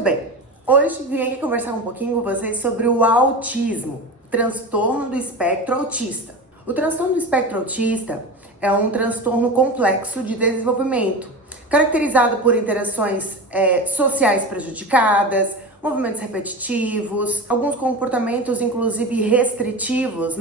Pois bem, hoje vim aqui conversar um pouquinho com vocês sobre o autismo, transtorno do espectro autista. O transtorno do espectro autista é um transtorno complexo de desenvolvimento, caracterizado por interações sociais prejudicadas, movimentos repetitivos, alguns comportamentos inclusive restritivos,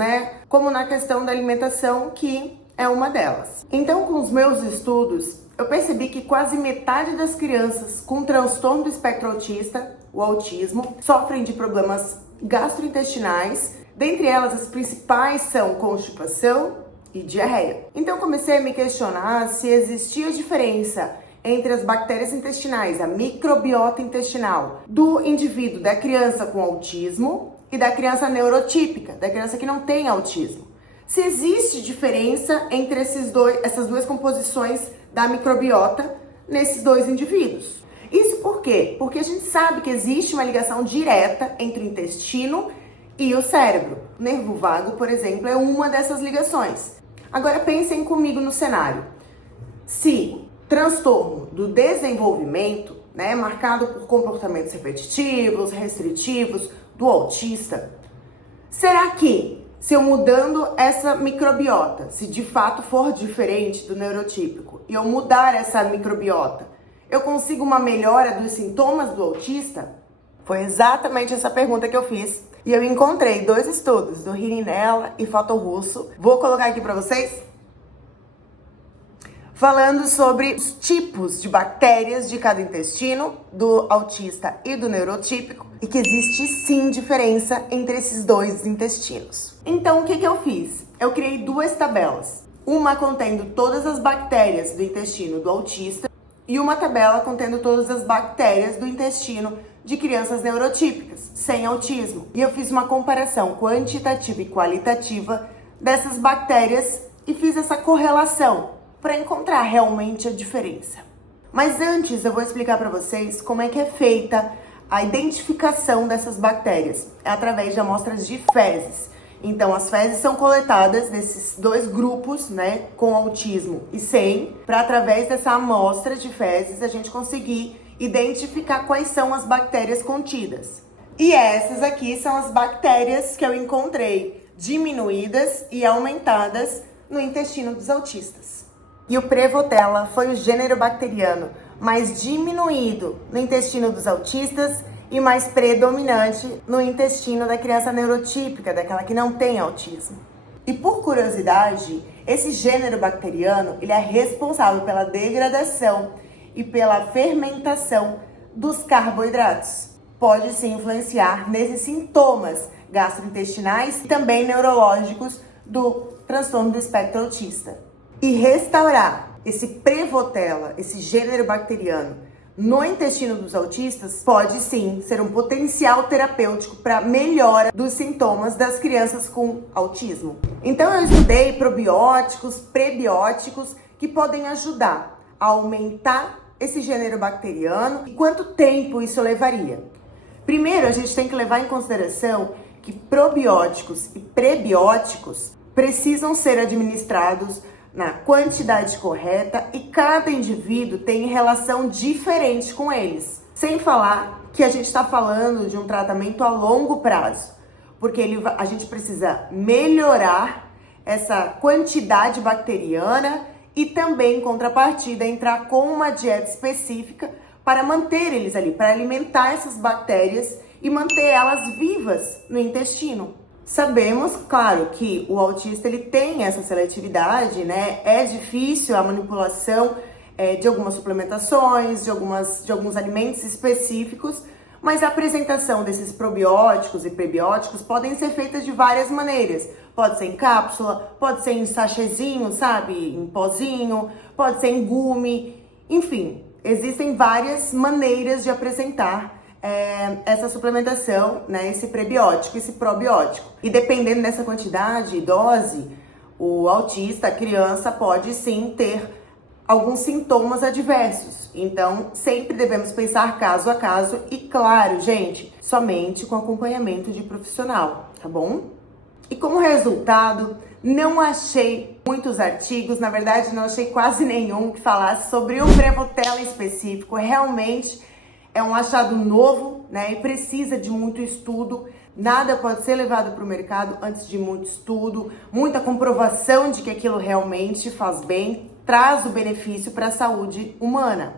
como na questão da alimentação, que é uma delas. Então, com os meus estudos, eu percebi que quase metade das crianças com transtorno do espectro autista, o autismo, sofrem de problemas gastrointestinais. Dentre elas, as principais são constipação e diarreia. Então, comecei a me questionar se existia diferença entre as bactérias intestinais, a microbiota intestinal, do indivíduo, da criança com autismo e da criança neurotípica, da criança que não tem autismo. Se existe diferença entre essas duas composições da microbiota nesses dois indivíduos. Isso por quê? Porque a gente sabe que existe uma ligação direta entre o intestino e o cérebro. O nervo vago, por exemplo, é uma dessas ligações. Agora pensem comigo no cenário. Se transtorno do desenvolvimento, marcado por comportamentos repetitivos, restritivos, do autista, será que, se eu mudando essa microbiota, se de fato for diferente do neurotípico, e eu mudar essa microbiota, eu consigo uma melhora dos sintomas do autista? Foi exatamente essa pergunta que eu fiz. E eu encontrei 2 estudos, do Rininella e Fato Russo. Vou colocar aqui para vocês. Falando sobre os tipos de bactérias de cada intestino, do autista e do neurotípico, e que existe sim diferença entre esses dois intestinos. Então, o que eu fiz? Eu criei 2 tabelas. Uma contendo todas as bactérias do intestino do autista e uma tabela contendo todas as bactérias do intestino de crianças neurotípicas, sem autismo. E eu fiz uma comparação quantitativa e qualitativa dessas bactérias e fiz essa correlação para encontrar realmente a diferença. Mas antes eu vou explicar para vocês como é que é feita a identificação dessas bactérias. É através de amostras de fezes. Então as fezes são coletadas desses 2 grupos, com autismo e sem, para através dessa amostra de fezes a gente conseguir identificar quais são as bactérias contidas. E essas aqui são as bactérias que eu encontrei diminuídas e aumentadas no intestino dos autistas. E o Prevotella foi o gênero bacteriano mais diminuído no intestino dos autistas e mais predominante no intestino da criança neurotípica, daquela que não tem autismo. E por curiosidade, esse gênero bacteriano, ele é responsável pela degradação e pela fermentação dos carboidratos. Pode sim influenciar nesses sintomas gastrointestinais e também neurológicos do transtorno do espectro autista. E restaurar esse Prevotella, esse gênero bacteriano, no intestino dos autistas pode sim ser um potencial terapêutico para melhora dos sintomas das crianças com autismo. Então eu estudei probióticos, prebióticos que podem ajudar a aumentar esse gênero bacteriano e quanto tempo isso levaria. Primeiro, a gente tem que levar em consideração que probióticos e prebióticos precisam ser administrados na quantidade correta e cada indivíduo tem relação diferente com eles. Sem falar que a gente está falando de um tratamento a longo prazo, porque a gente precisa melhorar essa quantidade bacteriana e também, em contrapartida, entrar com uma dieta específica para manter eles ali, para alimentar essas bactérias e manter elas vivas no intestino. Sabemos, claro, que o autista ele tem essa seletividade, É difícil a manipulação de algumas suplementações, de alguns alimentos específicos, mas a apresentação desses probióticos e prebióticos podem ser feitas de várias maneiras. Pode ser em cápsula, pode ser em sachêzinho, em pozinho, pode ser em gume, enfim, existem várias maneiras de apresentar essa suplementação, esse prebiótico, esse probiótico. E dependendo dessa quantidade e dose, o autista, a criança, pode sim ter alguns sintomas adversos. Então, sempre devemos pensar caso a caso e, claro, gente, somente com acompanhamento de profissional, tá bom? E como resultado, não achei muitos artigos, na verdade não achei quase nenhum que falasse sobre o Prevotella em específico. Realmente é um achado novo, né, e precisa de muito estudo. Nada pode ser levado para o mercado antes de muito estudo, muita comprovação de que aquilo realmente faz bem, traz o benefício para a saúde humana.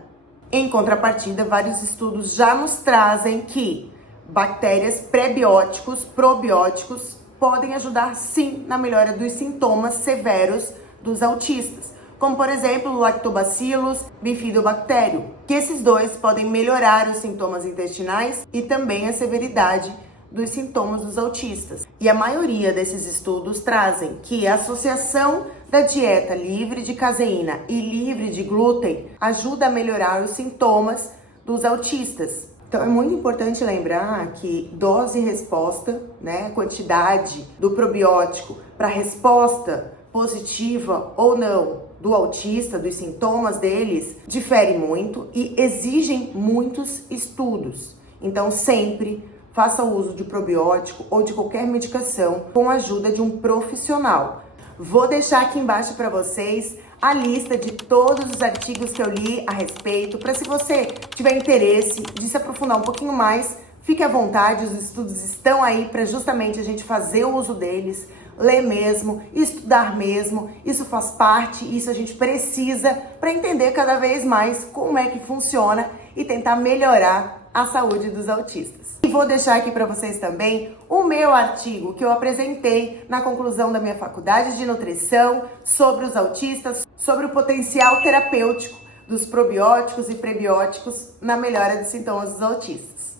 Em contrapartida, vários estudos já nos trazem que bactérias, prebióticos, probióticos podem ajudar sim na melhora dos sintomas severos dos autistas, como por exemplo o Lactobacillus bifidobacterium, que esses dois podem melhorar os sintomas intestinais e também a severidade dos sintomas dos autistas. E a maioria desses estudos trazem que a associação da dieta livre de caseína e livre de glúten ajuda a melhorar os sintomas dos autistas. Então é muito importante lembrar que dose e resposta, né, a quantidade do probiótico para resposta positiva ou não do autista, dos sintomas deles, difere muito e exigem muitos estudos. Então sempre faça uso de probiótico ou de qualquer medicação com a ajuda de um profissional. Vou deixar aqui embaixo para vocês a lista de todos os artigos que eu li a respeito, para se você tiver interesse de se aprofundar um pouquinho mais, fique à vontade, os estudos estão aí para justamente a gente fazer o uso deles, ler mesmo, estudar mesmo, isso faz parte, isso a gente precisa para entender cada vez mais como é que funciona e tentar melhorar a saúde dos autistas. E vou deixar aqui para vocês também o meu artigo que eu apresentei na conclusão da minha faculdade de nutrição sobre os autistas, sobre o potencial terapêutico dos probióticos e prebióticos na melhora dos sintomas dos autistas.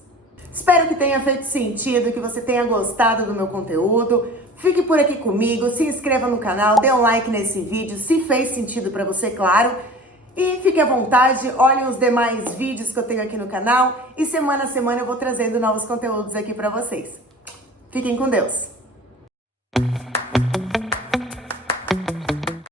Espero que tenha feito sentido, que você tenha gostado do meu conteúdo. Fique por aqui comigo, se inscreva no canal, dê um like nesse vídeo, se fez sentido para você, claro. E fique à vontade, olhem os demais vídeos que eu tenho aqui no canal e semana a semana eu vou trazendo novos conteúdos aqui para vocês. Fiquem com Deus!